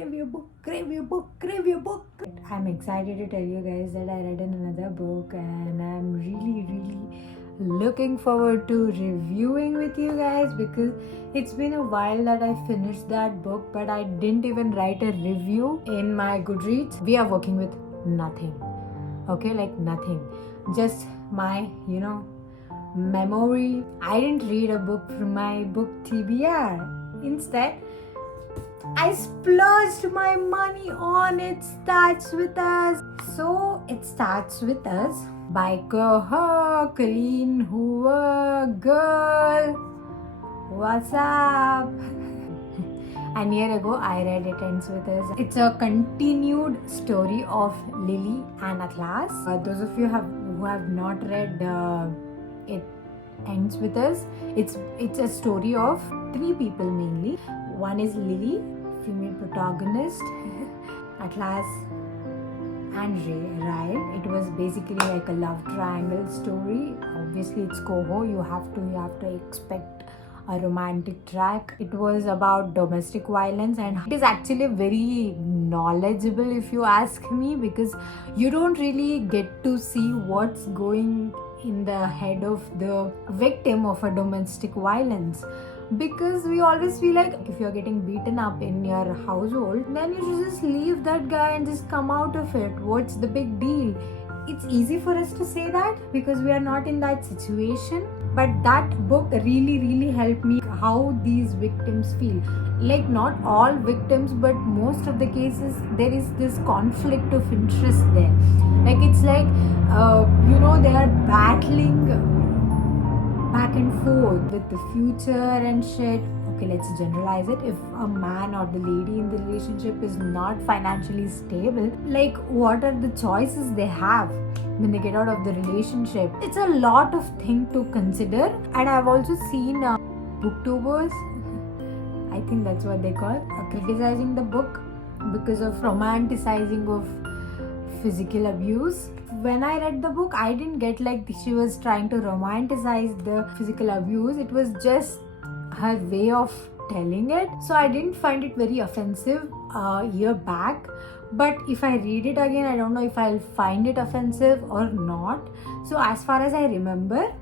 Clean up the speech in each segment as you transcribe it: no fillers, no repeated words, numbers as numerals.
Review book. I'm excited to tell you guys that I read another book and I'm really looking forward to reviewing with you guys because it's been a while that I finished that book, but I didn't even write a review in my Goodreads. We are working with nothing. Okay, like nothing. Just my, memory. I didn't read a book from my book TBR. Instead, I splurged my money on It Starts With Us. So, It Starts With Us by Colleen Hoover. Girl, what's up? And year ago, I read It Ends With Us. It's a continued story of Lily and Atlas. Those of you who have not read It Ends With Us, it's a story of three people mainly. One is Lily, female protagonist, Atlas and Ryle. It was basically like a love triangle story. Obviously, it's Coho. You have to expect a romantic track. It was about domestic violence, and it is actually very knowledgeable if you ask me, because you don't really get to see what's going in the head of the victim of a domestic violence. Because we always feel like if you're getting beaten up in your household, then you should just leave that guy and just come out of it. What's the big deal? It's easy for us to say that because we are not in that situation. But that book really helped me how these victims feel. Like, not all victims, but most of the cases, there is this conflict of interest there. Like, it's like, they are battling back and forth with the future and shit. Okay, let's generalize it. If a man or the lady in the relationship is not financially stable, like, what are the choices they have when they get out of the relationship? It's a lot of thing to consider. And I've also seen booktubers, I think that's what they call, criticizing the book because of romanticizing of physical abuse. When I read the book, I didn't get like she was trying to romanticize the physical abuse. It was just her way of telling it. So I didn't find it very offensive a year back. But if I read it again, I don't know if I'll find it offensive or not. So as far as I remember,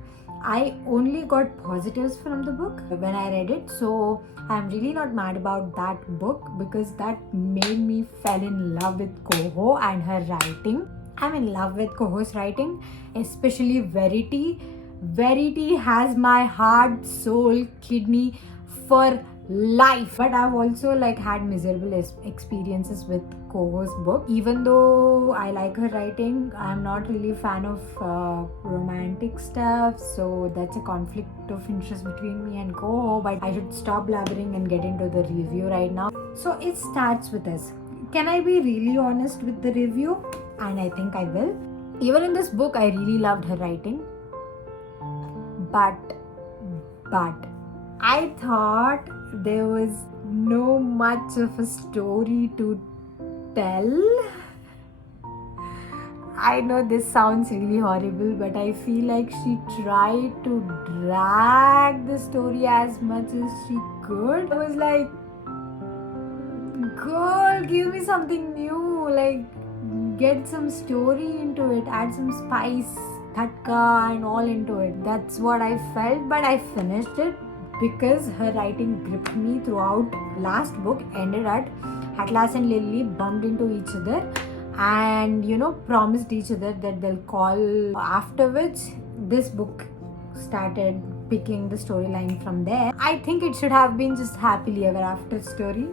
I only got positives from the book when I read it. So I'm really not mad about that book because that made me fall in love with Coho and her writing. I'm in love with Coho's writing, especially Verity. Verity has my heart, soul, kidney for life. But I've also had miserable experiences with Coho's book. Even though I like her writing, I'm not really a fan of romantic stuff. So that's a conflict of interest between me and Coho. But I should stop blabbering and get into the review right now. So It Starts With Us. Can I be really honest with the review? And I think I will. Even in this book, I really loved her writing. But I thought there was no much of a story to tell. I know this sounds really horrible, but I feel like she tried to drag the story as much as she could. I was like, girl, give me something new. Like, get some story into it, add some spice, thatka and all into it. That's what I felt, but I finished it because her writing gripped me throughout. Last book ended at Atlas and Lily bumped into each other and promised each other that they'll call, after which this book started picking the storyline from there. I think it should have been just happily ever after story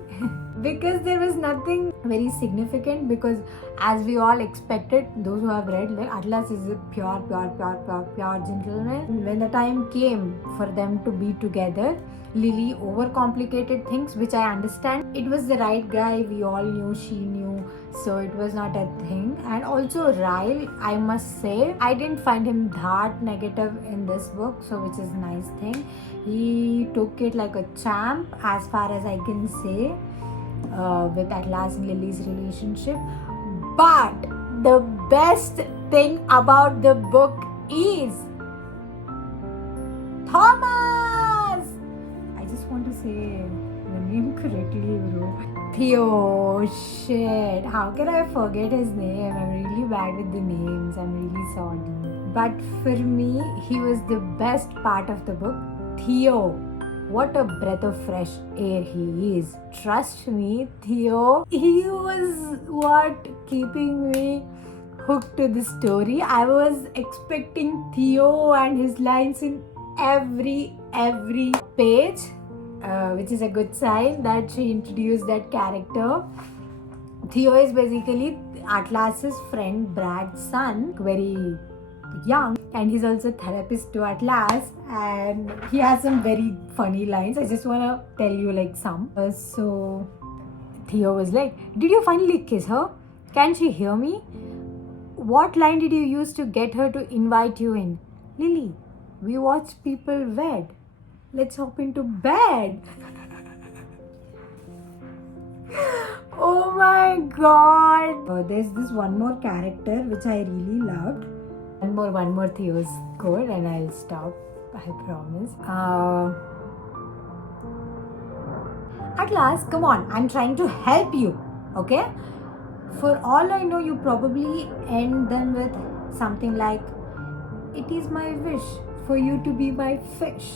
because there was nothing very significant, because as we all expected, those who have read, like, Atlas is a pure gentleman. When the time came for them to be together, Lily overcomplicated things, which I understand. It was the right guy, we all knew, she knew, so it was not a thing. And also Ryle, I must say, I didn't find him that negative in this book, so which is a nice thing. He took it like a champ, as far as I can say, with Atlas and Lily's relationship. But the best thing about the book is Thomas. I just want to say the name correctly, bro. Theo, shit. How can I forget his name? I'm really bad with the names. I'm really sorry. But for me, he was the best part of the book. Theo. What a breath of fresh air he is. Trust me, Theo. He was what keeping me hooked to the story. I was expecting Theo and his lines in every page, which is a good sign that she introduced that character. Theo is basically Atlas's friend Brad's son, very young, and he's also therapist to Atlas, and he has some very funny lines. I just want to tell you like some. So Theo was like, "Did you finally kiss her? Can she hear me? What line did you use to get her to invite you in? Lily, we watch people wed. Let's hop into bed." Oh my god. There's this one more character which I really loved. One more Theo's good and I'll stop. I promise. Atlas, come on. I'm trying to help you. Okay? For all I know, you probably end them with something like, "It is my wish for you to be my fish."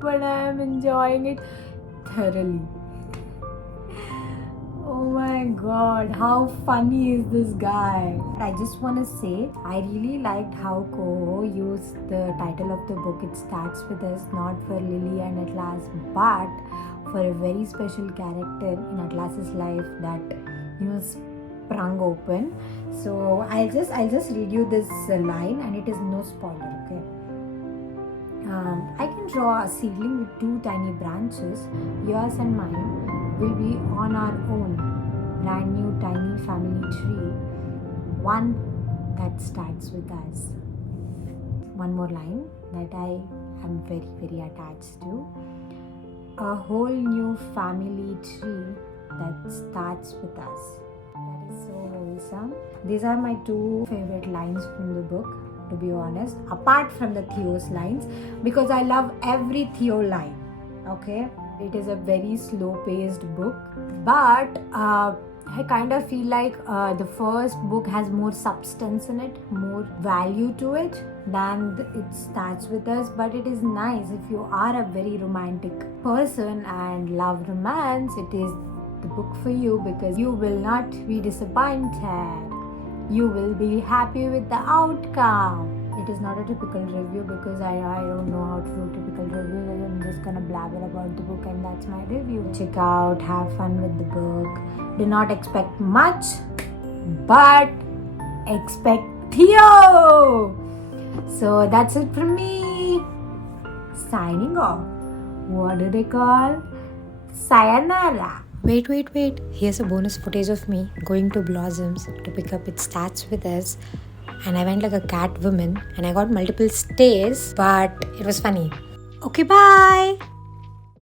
But I am enjoying it thoroughly. Oh my god, how funny is this guy? I just want to say, I really liked how Koho used the title of the book. It starts with us, not for Lily and Atlas, but for a very special character in Atlas's life that sprung open. So I'll just read you this line, and it is no spoiler, okay? I can draw a seedling with 2 tiny branches. Yours and mine will be on our own brand new tiny family tree, one that starts with us. One more line that I am very attached to. A whole new family tree that starts with us. That is so wholesome. These are my 2 favorite lines from the book, to be honest, apart from the Theo's lines, because I love every Theo line. Okay, it is a very slow-paced book, but I kind of feel like the first book has more substance in it, more value to it than it starts with us. But it is nice if you are a very romantic person and love romance. It is the book for you, because you will not be disappointed. You will be happy with the outcome. It is not a typical review, because I don't know how to do typical reviews. I'm just gonna blabber about the book, and that's my review. Check out, have fun with the book. Do not expect much, but expect Theo. So that's it from me. Signing off. What do they call? Sayonara. Wait. Here's a bonus footage of me going to Blossoms to pick up It Starts With Us. And I went like a cat woman and I got multiple stays, but it was funny. Okay, bye.